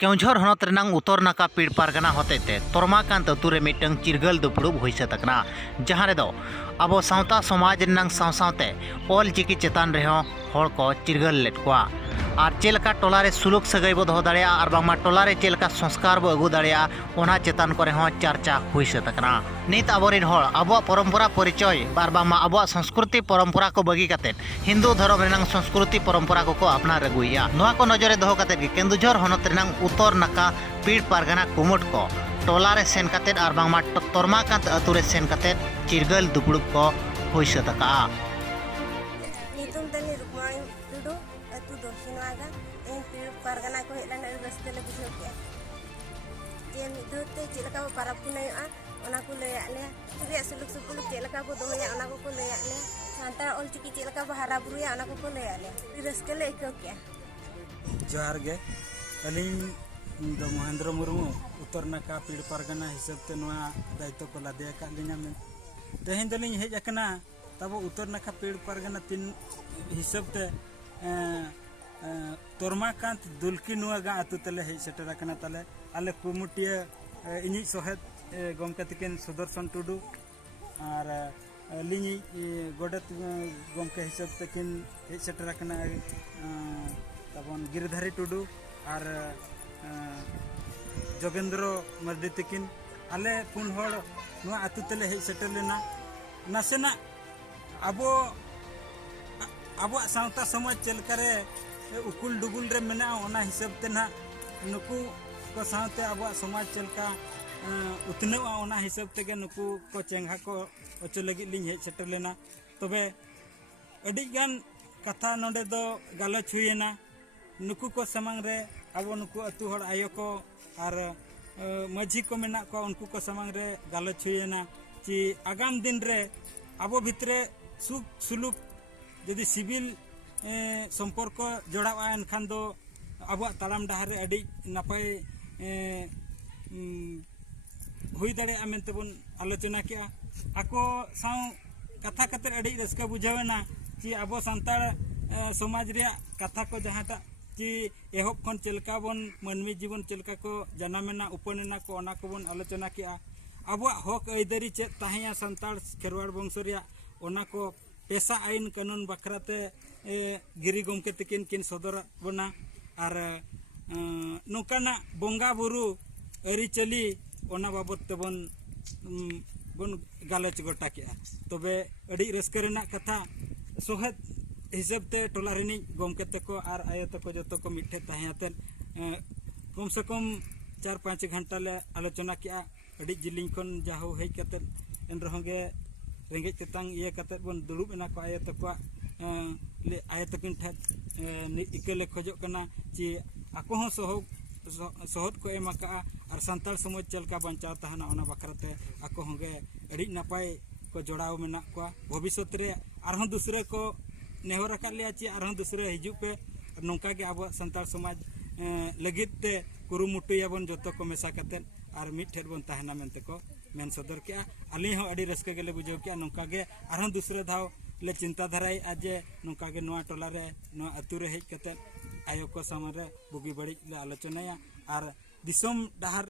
केउझर हनत रेनांग उत्तर नाका पीड़ पारगना होतेते तोरमाकांत अतुरे मिटंग चिरगल दुपुड़ुब हुई सतकना जहां रेदो अब सावता समाज रेनांग सावसावते ऑल चिकी चेतान रेहो हर को चिरगल लेट कोआ और चेलका टोलारे सुलुक सगई बो दोहो दाड़ेया और बांगमा टोलारे चेलका संस्कार बो अगु दाड़ेया ओना चेतान करे हो चर्चा हुई सतकना नित आबोरिन हर आबो परंपरा परिचय बार बांगमा आबो संस्कृति परंपरा को बगी काते हिंदू धर्म रेनांग संस्कृति परंपरा को अपनार अगुइया नोआ को नजरे दोहो काते केन्दुझर हनत रेनांग उत्तर नाका पीड़ पारगना कुमुट को टोलारे सेन काते और बांगमा तोरमाकांत अतुरे सेन काते चिरगल दुपुड़ुब को हुई सतका पारगना को हेलाना रस्ते ले बुझो के जे मिदोते चेलका बो पारब पुनैया ओना को ले आले रे सुलुक सुपुलुक चेलका बो दोया ओना को ले आले सांता ऑल चिकी चेलका बो हारा बुरुया ओना को ले आले रस्ते ले इको के जोहार गे अलिन दो महेंद्र मुर्मू उत्तर नाका पीड़ पारगना हिसाब ते नोआ दायित्व को लादे का लिना में तेहेन दलिन हेज अकना तब उत्तर नाका पीड़ पारगना तीन हिसाब ते तोरमाकांत दुलकी नुआगा आतु तले हे सेटर कना तले आले कुमुटिया इनी सोहेद गमके तकिन सुदर्शन टुडू और लिनी गोडत गमके हिसाब तकिन हे सेटर कना तबन गिरधारी टुडू और जोगेंद्र मर्दी तकिन आले पुन हर नुआ आतु तले हे सेटर लेना नासेना अबो सावता समाज चलकारे उकुल डुगुल रे मेना ओना हिसाब ते ना नुकु को सावते अब समाज चलका उतनवा ओना हिसाब ते नुकु को चेंगा को ओचो लगी लिंग हे सेटर लेना तबे अडी गान कथा नोडे दो गालोच हुयेना नुकु को समंग रे अब नुकु अतु हर आयो को और माझी को मेना को उनको को समंग रे गालोच हुयेना कि आगाम दिन रे अब भितरे सुख सुलुक यदि सिविल संपर्क जोड़ावा एनखान दो अब तालाम डाहर अड़ी नपाय हुई दाड़े मेनते बन आलोचना के आको साव कथा कते अड़ी रस्का बुझावेना कि अब सांतार समाज रे कथा को जहाटा कि एहब खन चलका बन मानवी जीवन चलका को जनामेना उपनेना को ओना को बन आलोचना के अब हक ऐदरी चे ताहिया सांतार खेरवाड़ वंश रे ओना को पेशा आईन कानून बखराते गिरी गमके तकिन किन सदर बना और नौकाना बोंगा बुरु अरिचली ओना बाबत तेबन बन गालोच गोटा के तबे अड़ी रस्के रेना कथा सोहेद हिसाब ते टोला रिनी गमके तको और आयो तको जतो को मिठे ताहियाते कम से कम 4-5 घंटा ले आलोचना के अड़ी जिलिंग खन जाहो हेज कते एन रहोगे रेंगे तेतांग ये कते बन दुरुब एना को आयो तको आयो तकिन ठे इकले खोजो कना कि आको हो सहद को एमाका और सांताल समाज चलका बंचाव तहना ओना बखराते आको होगे अड़ी नपाय को जोड़ाव मेना को भविष्य रे आरहों दूसरे को नेहर का लिया ची आरहों दूसरे हिजु पे नौका के अब सांताल समाज लगित ते कुरुमुटुयाबन जतो को मेसा कते और मिट ठेर बन तहना मेनते को मेन सदर के अली हो अड़ी रस्के गेले बुझो के नौका के आरहों दूसरे धाव ले चिंता धाराई आज नौका के नोआ टोला रे नोआ अतु रे हेज कते आयो को सामने बुगी बड़ी ले आलोचनाया और दिसम डाहर